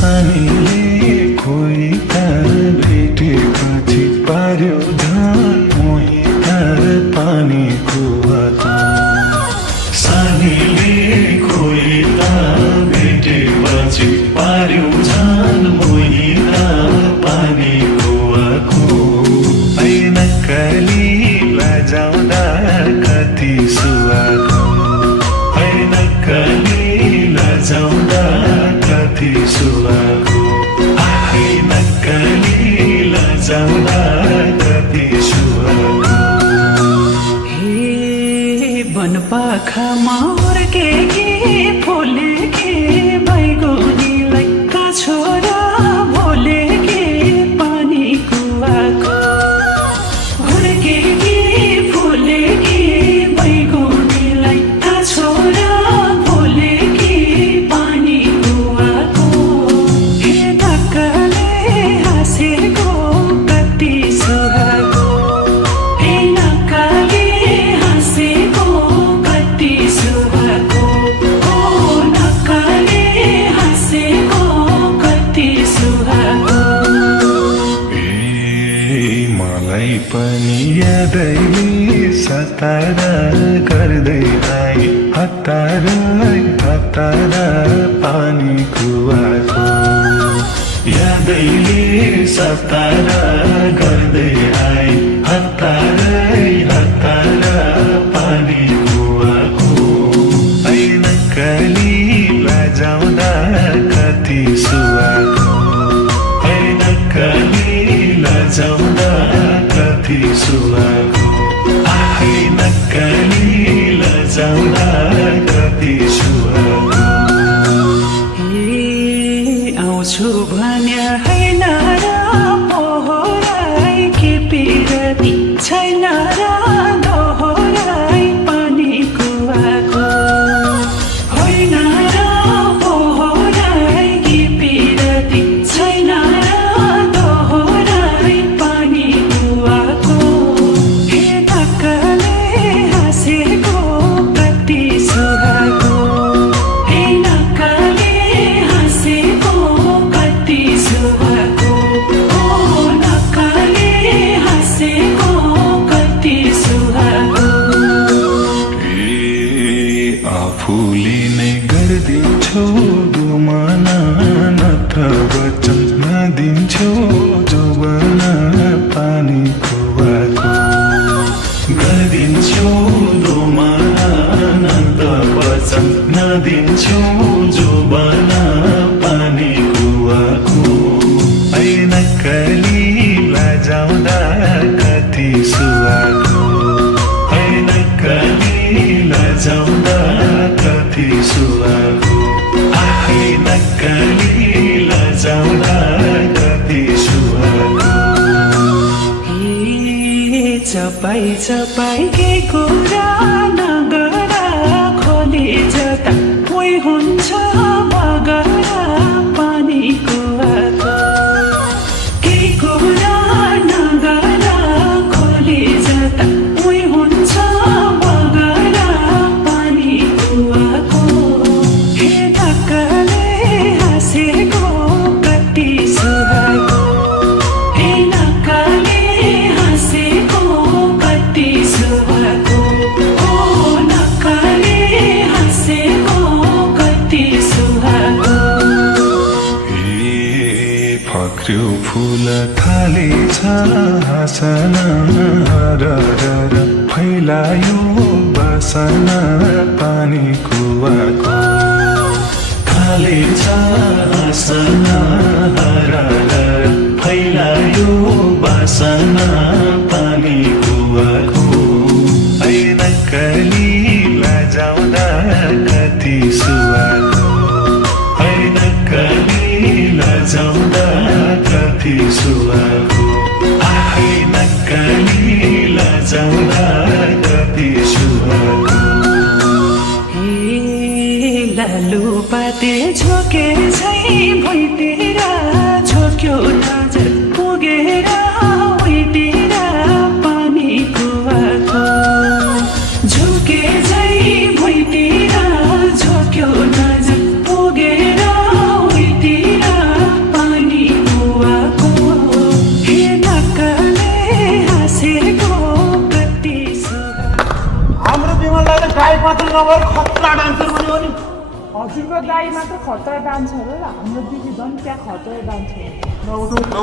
सानीले कोही त भेटेपछि पार्यो धान मोही त पानी कुवाको सानीले कोही त भेटेपछि पार्यो धान मोही त पानी कुवाको ऐनक्कली लजाउँदा कति सुहाएको ऐनक्कली लजाउँदा कति सुहाएको ऐनक्कली लजाउँदा कति सुहाएको हे वनपाखामा हुर्केकी फुलेकी बैगुनीलाई काछो र भोलेकी पानी कुवाको हुर्केकी फुलेकी बैगुनीलाई काछो र भोलेकी पानी कुवाको हे नक्कले हाँसेको कति सुहाएको हे नक्कले हाँसेको कति सुहाएको ओ नक्कले हाँसेको कति सुहाएको मलाई पनि यादैले सतारा गर्दै आए हतार हतार पानी कुवाको यादैले सतारा गर्दै आए हतार हतार पानी कुवाको ऐनक्कली लजाउँदा कति सुहाएको ऐनक्कली लजाउँदा कति सुहाएको ऐनक्कली लजाउँदा कति सुहाएको आउँछु भन्या होइन र पोहोराई के पिरती छैन र दोहोराई पानी कुवाको होइन र पोहोराई के पिरती छैन र दोहोराई पानी कुवाको हे नक्कले हाँसेको कति सुहाएको हे नक्कले हाँसेको कति सुहाएको ओ नक्कले हाँसेको कति सुहाएको आफूले नै गरिदिन्छौ दुमाना नत्र वचन नदिन्छौ जोबना पानी कुवाको गरिदिन्छौ दुमाना नत्र वचन नदिन्छौ जोबना पानी कुवाको ऐनक्कली लजाउँदा कति सुहाएको ऐनक्कली लजाउँदा कति सुहाएको ऐनक्कली लजाउँदा कति सुहाएको चपाई चपाई के कुरा नगरा खोली जता कोही हुन्छ बगरा पानी कुवाको के कुरा नगरा खोली जता कोही हुन्छ बगरा पानी कुवाको हे नक्कले हाँसेको कति सुहाएको हे नक्कले हाँसेको कति सुहाएको ओ नक्कले हाँसेको कति सुहाएको फक्र्यो फुल थालेछ हाँसन हरर फैलायो बसन पानी कुवाको थालेछ हाँसन हरर फैलायो बसन पानी कुवाको ऐनक्कली लजाउँदा कति सुहाएको ऐनक्कली लजाउँदा कति सुहाएको ऐनक्कली लजाउँदा कति सुहाएको लालुपाते झोके झै भुइँतिर झोक्यो नजर पुगेर उहीँतिर पानी कुवाको झोके झै भुइँतिर झोक्यो नजर पुगेर उहीँतिर नभएर खतरा डान्सर बन्यो नि हजुरको दाई मात्र खतरा डान्सर हो र हाम्रो दिदी झन् त्यहाँ खतरा डान्सर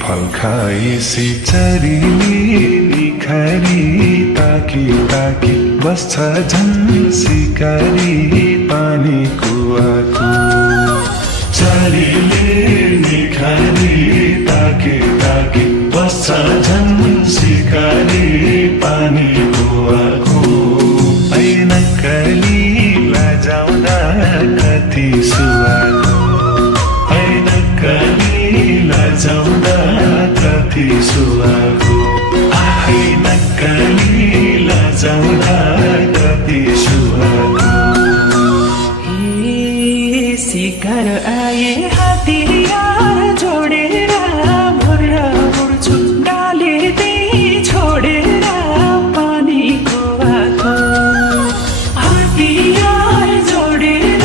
फल खाएसी चरीले निखारी ताकी ताकी बस्छ झन् सिकारी पानी कुवाको चरीले निखारी ताकी ताकी बस्छ झन् सिकारी पानी कुवाको ऐनक्कली लजाउँदा कति सुवाको ऐनक्कली लजाउँदा कति सुवाको ऐनक्कली लजाउँदा कति सुवाको शिखर आए हातियार जोडेर भुर्र बुढ्छु डाले त्यही छोडेर पानी कुवाको हातियार जोडेर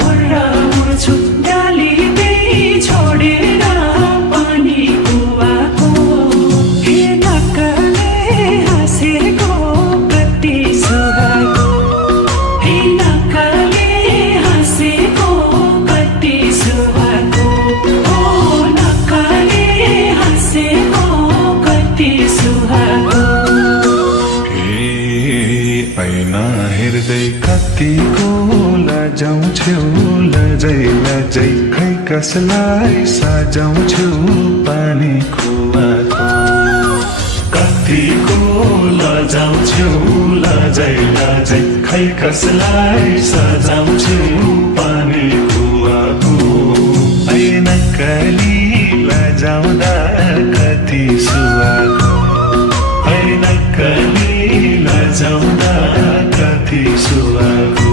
भुर्र बुढ्छु डाले त्यही छोडेर पानी कुवाको हे नक्कले हाँसेको कति सुहाएको हे नक्कले हाँसेको कति सुहाएको हो नक्कले हाँसेको कति सुहाएको ऐना हेर्दै कतिको लजाउँछौ लजै लजै खै कसलाई सजाउँछौ पानी कुवाको कतिको लजाउँछौ लजै लजै खै कसलाई सजाउँछौ पानी कुवाको ऐनक्कली लजाउँदा कति सुवाको ऐनक्कली लजाउँदा कति सुवाको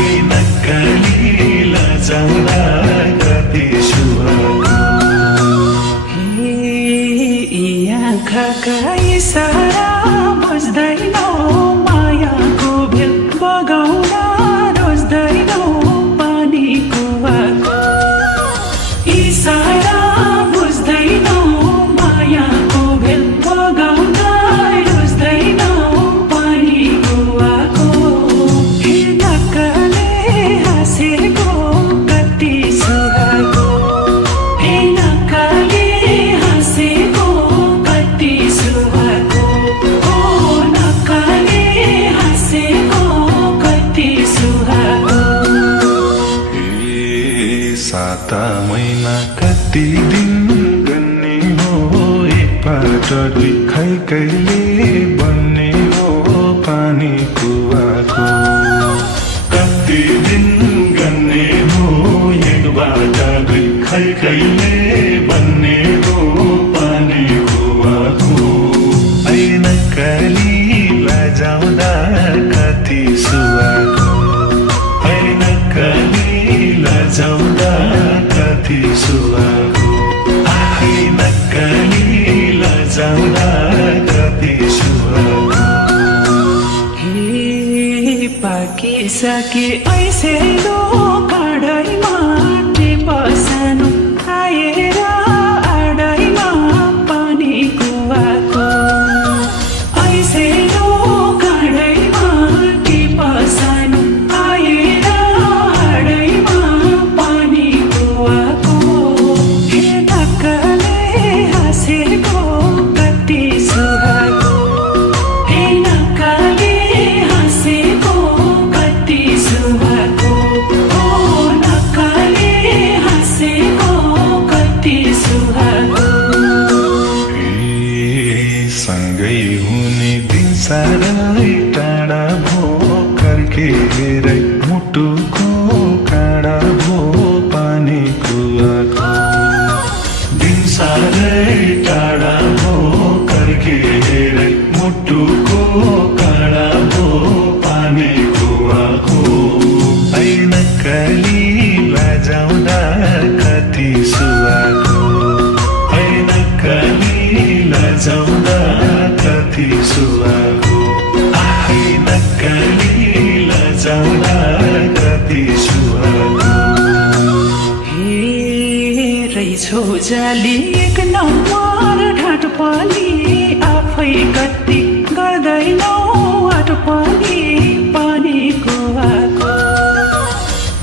ऐनक्कली लजाउँदा कति सुवाको हे आँखाका इसारा बुझ्दैनौ मायाको भेल बगाउन रोज्दैनौ पानी कुवाको इसारा बुझ्दैनौ मायाको भेल बगाउन रोज्दैनौ पानी कुवाको हे नक्कले हाँसेको कति सुहाएको हे नक्कले हाँसेको कति सुहाएको हो नक्कले हाँसेको कति सुहाएको साता महिना कति दिन गन्ने हो एकपल्ट दुई खै कहिले बन्ने हो पानी कुवाको कति दिन गन्ने हो एकबाट दुई खै कहिले बन्ने हो पानी कुवाको ऐनक्कली लजाउँदा कति सुवाको ऐनक्कली लजाउँदा कति सुवाको ऐनक्कली लजाउँदा कति सुवाको हे पाकिसके ऐसे लो काँडैमा टेप सानो आएर आडैमा पानी कुवाको ऐसे लो काँडैमा टेप सानो आएर आडैमा पानी कुवाको हे नक्कले हाँसेको कति सुहाएको हे नक्कले हाँसेको कति सुहाएको हो नक्कले हाँसेको कति सुहाएको सँगै हुने दिन साह्रै टाढा भो कर्केरै मुटुको काँडा भो पानी कुवाको दिन साह्रै टाढा भो कर्केरै मुटुको काँडा भो पानी कुवाको ऐनक्कली लजाउँदा कति सुवाको ऐनक्कली लजाउँदा कति सुहाएको आफै नक्कली लजाउँदा कति सुहाएको रहेछौ जाली एक नम्बर ढाँट पनि आफै कति गर्दैनौ आट पनि पानीको आको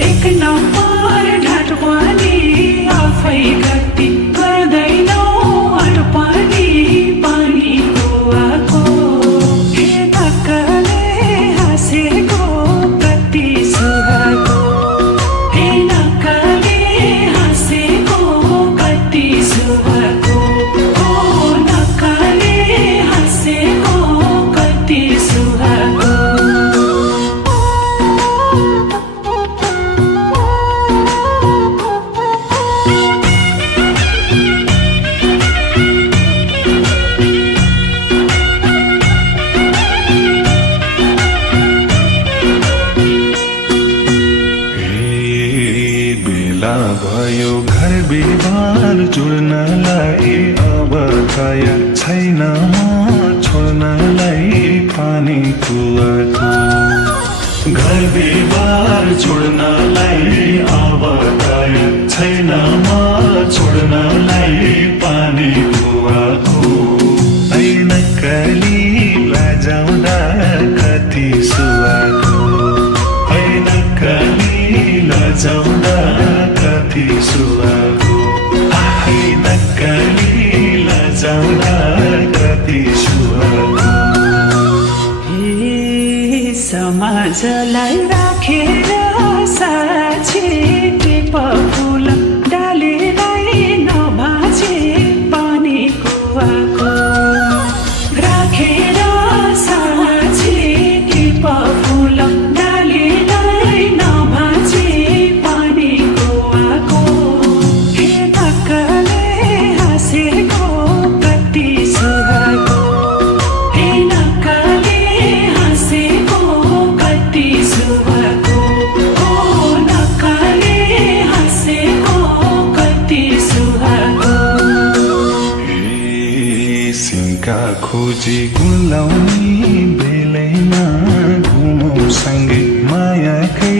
एक नम्बर ढाँट पनि आफै कति गर्दैनौ आट पनि पानीको आको हे नक्कले हाँसेको कति सुहाएको हे नक्कले हाँसेको कति सुहाएको ओ नक्कले हाँसेको कति सुहाएको बेला भयो घर बिहार जोड्नलाई अब दया छैन म छोड्नलाई पानी कुवाको घर बिहार जोड्नलाई अब दया छैन म छोड्नलाई पानी कुवाको ऐन कली लजाउँदा कति सुहाएको ऐन कली लजाउँदा कति सुहाएको आफै नक्कली लजाउँदा कति सुहाएको हे समाजलाई राखेर साक्षी टिप फुल डालेलाई नभाचे पानी कुवाको राखेर साक्षी टिप फुल डालेलाई नभाचे पानी कुवाको हे नक्कले हाँसेको कति सुहाएको हे नक्कले हाँसेको कति सुहाएको ओ नक्कले हाँसेको कति सुहाएको सिंहका खोजी गुलाउने बेलैमा घुमौँ सँगै मायाकै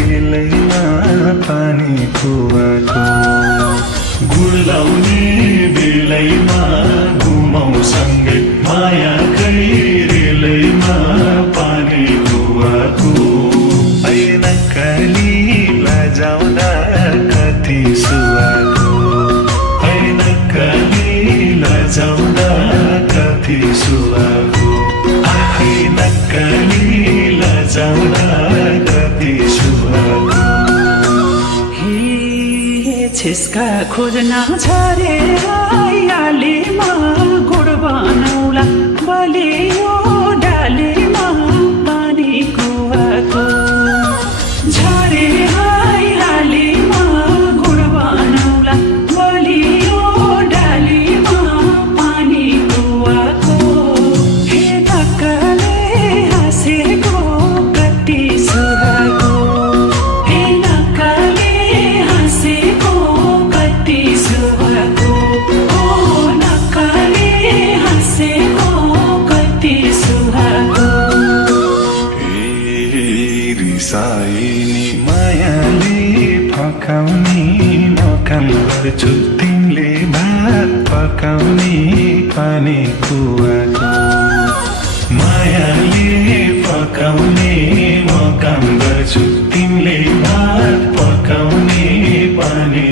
रेलैमा पानी कुवाको गुलाउने बेलैमा घुमौँ सँगै मायाकै रेलैमा पानी कुवाको ऐन कली लजाउँदा कति सुहाएको ऐन कली लजाउँदा कति सुहाएको आफै नक्कली लजाउँदा कति सुहाएको हे छिस्का खोज्न छरेर आलेमा गुड बनाउला बलियो डालेमा पानी कुवाको झरे आलेमा गुड बनाउला बलियो डालेमा पानी कुवाको हे नक्कले हाँसेको कति सुहाएको हे नक्कले हाँसेको कति सुहाएको ओ नक्कले हाँसेको कति सुहाएको रिसाइनी मायाले फकाउने म काम गर्छु तिमीले भात पकाउने पानी कुवाको मायाले पकाउने म काम गर्छु तिमीले भात पकाउने पानी